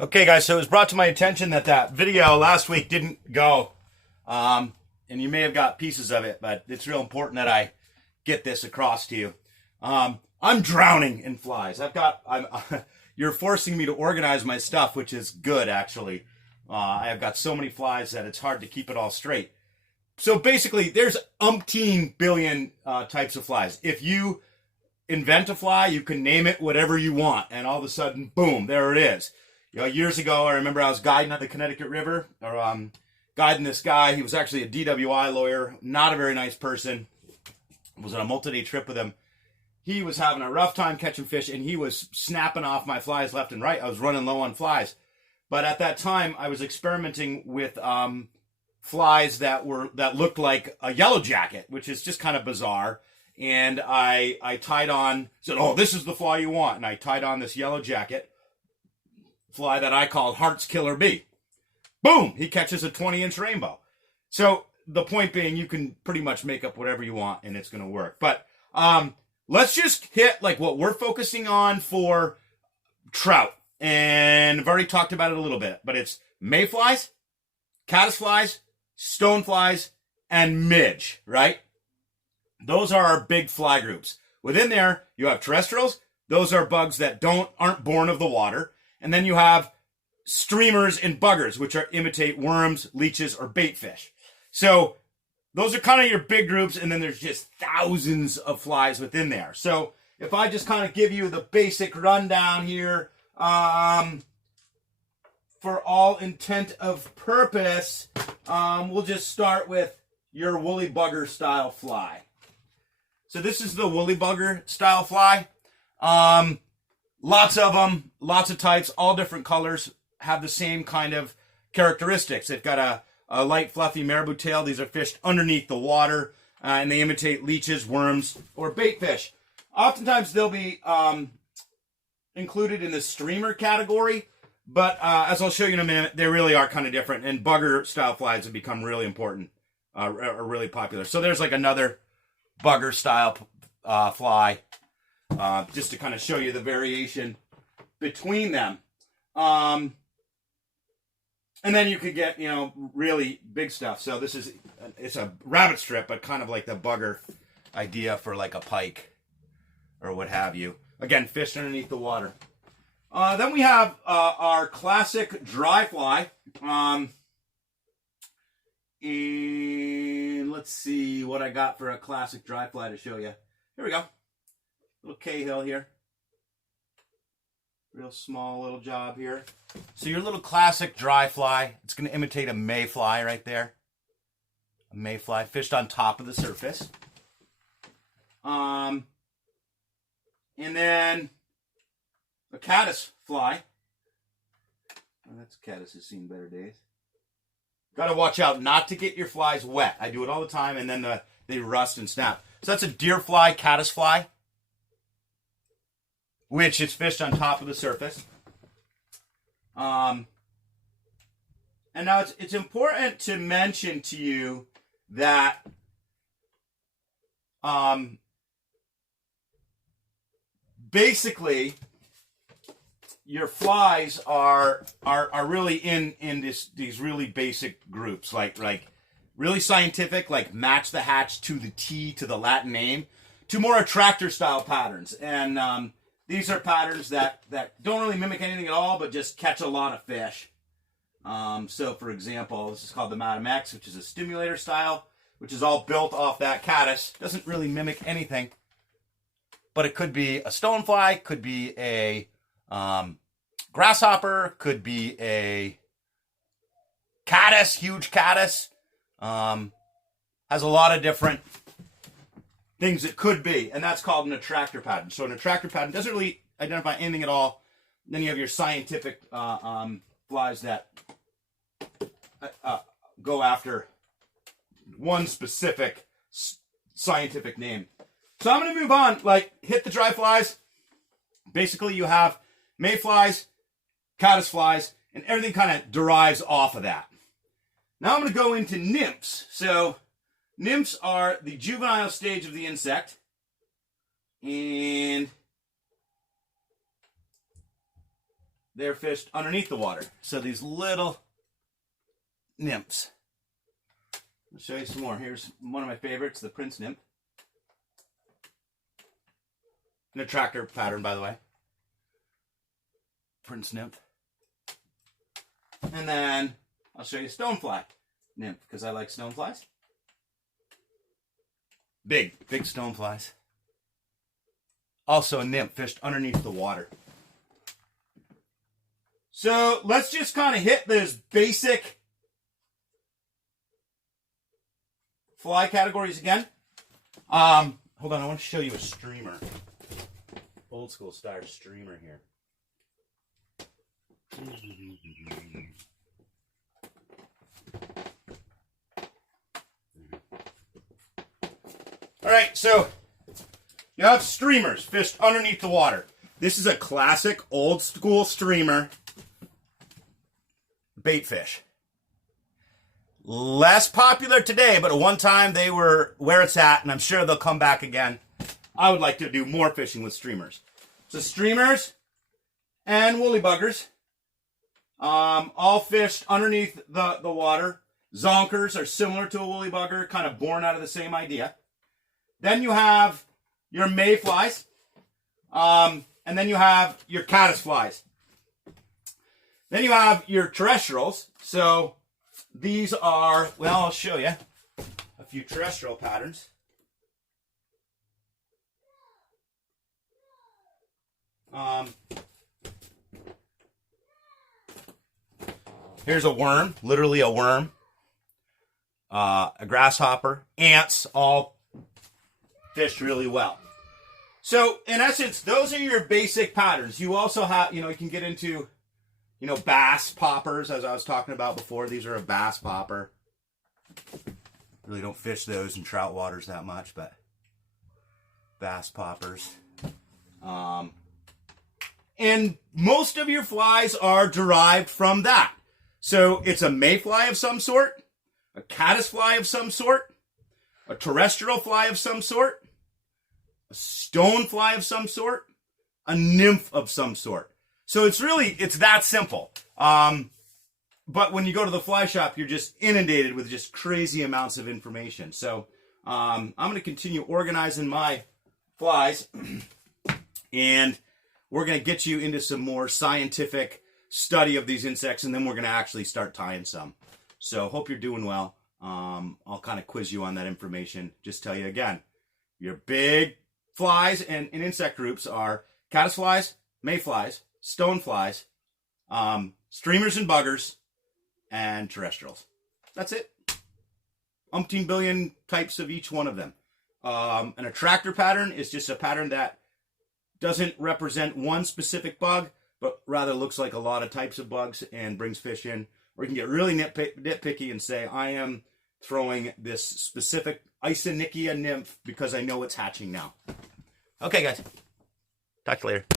Okay, guys, so it was brought to my attention that that video last week didn't go, and you may have got pieces of it, but it's real important that I get this across to you. I'm drowning in flies. You're forcing me to organize my stuff, which is good, actually. I have got so many flies that it's hard to keep it all straight. So basically, there's umpteen billion types of flies. If you invent a fly, you can name it whatever you want, and all of a sudden, boom, there it is. You know, years ago, I remember I was guiding at the Connecticut River, or guiding this guy. He was actually a DWI lawyer, not a very nice person. I was on a multi-day trip with him. He was having a rough time catching fish, and he was snapping off my flies left and right. I was running low on flies. But at that time, I was experimenting with flies that looked like a yellow jacket, which is just kind of bizarre. And I tied on, said, "Oh, this is the fly you want." And I tied on this yellow jacket fly that I called Heart's Killer Bee. Boom! He catches a 20-inch rainbow. So the point being, you can pretty much make up whatever you want, and it's going to work. But let's just hit like what we're focusing on for trout. And I've already talked about it a little bit, but it's mayflies, caddisflies, stoneflies, and midge, right? Those are our big fly groups. Within there, you have terrestrials. Those are bugs that aren't born of the water. And then you have streamers and buggers, which imitate worms, leeches, or bait fish. So those are kind of your big groups, and then there's just thousands of flies within there. So if I just kind of give you the basic rundown here, for all intent of purpose, we'll just start with your woolly bugger style fly. So this is the woolly bugger style fly. Lots of them, lots of types, all different colors, have the same kind of characteristics. They've got a light, fluffy marabou tail. These are fished underneath the water, and they imitate leeches, worms, or bait fish. Oftentimes, they'll be included in the streamer category, but as I'll show you in a minute, they really are kind of different, and bugger-style flies have become really important, are really popular. So there's like another bugger-style fly, just to kind of show you the variation between them. And then you could get, really big stuff. So it's a rabbit strip, but kind of like the bugger idea for like a pike or what have you. Again, fished underneath the water. Then we have our classic dry fly. And let's see what I got for a classic dry fly to show you. Here we go. Little Cahill here. Real small little job here. So your little classic dry fly, it's going to imitate a mayfly right there. A mayfly fished on top of the surface. And then a caddis fly. Oh, that's caddis has seen better days. Got to watch out not to get your flies wet. I do it all the time, and then they rust and snap. So that's a deer fly, caddis fly, which is fished on top of the surface. And now it's important to mention to you that basically your flies are really in these really basic groups, like really scientific, like match the hatch to the T to the Latin name, to more attractor style patterns. And these are patterns that don't really mimic anything at all, but just catch a lot of fish. So, for example, this is called the Madam X, which is a stimulator style, which is all built off that caddis. Doesn't really mimic anything, but it could be a stonefly, could be a grasshopper, could be a caddis, huge caddis. Has a lot of different things it could be, and that's called an attractor pattern. So an attractor pattern doesn't really identify anything at all. Then you have your scientific flies that go after one specific scientific name. So I'm going to move on, hit the dry flies. Basically, you have mayflies, caddis flies, and everything kind of derives off of that. Now I'm going to go into nymphs. So nymphs are the juvenile stage of the insect. And they're fished underneath the water. So these little nymphs. I'll show you some more. Here's one of my favorites, the Prince Nymph. An attractor pattern, by the way. Prince Nymph. And then I'll show you Stonefly Nymph, because I like stoneflies. Big stoneflies. Also a nymph fished underneath the water. So let's just kind of hit those basic fly categories again. Hold on, I want to show you a streamer. Old school style streamer here. All right, so you have streamers fished underneath the water. This is a classic old school streamer bait fish. Less popular today, but at one time they were where it's at, and I'm sure they'll come back again. I would like to do more fishing with streamers. So streamers and woolly buggers, all fished underneath the water. Zonkers are similar to a woolly bugger, kind of born out of the same idea. Then you have your mayflies, and then you have your caddisflies. Then you have your terrestrials. So these are, well, I'll show you a few terrestrial patterns. Here's a worm, literally a worm, a grasshopper, ants, all fished really well. So in essence, those are your basic patterns. You also have, you can get into, bass poppers, as I was talking about before. These are a bass popper. Really don't fish those in trout waters that much, but bass poppers. And most of your flies are derived from that. So it's a mayfly of some sort, a caddisfly of some sort, a terrestrial fly of some sort, a stonefly of some sort, a nymph of some sort. So it's that simple. But when you go to the fly shop, you're just inundated with just crazy amounts of information. So I'm going to continue organizing my flies, and we're going to get you into some more scientific study of these insects, and then we're going to actually start tying some. So hope you're doing well. I'll kind of quiz you on that information. Just tell you again, your big flies and insect groups are caddisflies, mayflies, stoneflies, streamers and buggers, and terrestrials. That's it. Umpteen billion types of each one of them. An attractor pattern is just a pattern that doesn't represent one specific bug, but rather looks like a lot of types of bugs and brings fish in. Or you can get really nitpicky and say, I am throwing this specific Isonychia nymph because I know it's hatching now. Okay, guys. Talk to you later.